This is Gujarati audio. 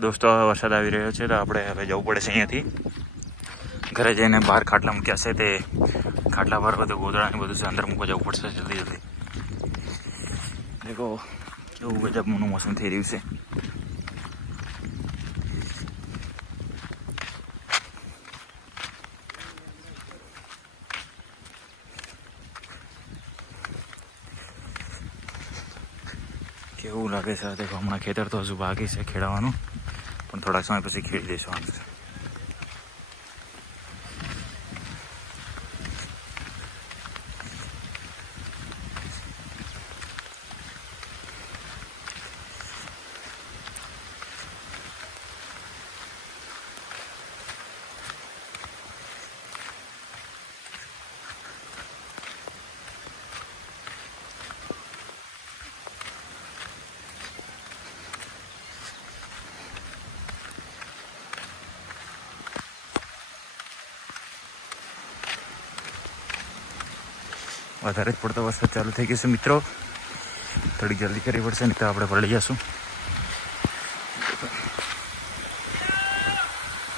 દોસ્તો વરસાદ આવી રહ્યો છે તો આપણે હવે જવું પડે છે અહીંયાથી ઘરે જઈને બહાર ખાટલા મૂક્યા છે તે ખાટલા પર બધું ગોદડા ને બધું છે અંદર મૂકવા જવું પડશે જલ્દી જલ્દી. દેખો કેવું ગજબનું મોસમ થઈ રહ્યું છે. કેવું લાગે છે દેખો હમણાં ખેતર તો હજુ બાકી છે ખેડાવાનું પણ થોડા સમય પછી ખેડી દઈશું આમ. વધારે જ પડતો વરસાદ ચાલુ થઈ ગયો છે મિત્રો, થોડી જલ્દી કરવી પડશે નહીં તો આપણે પલળી જશું.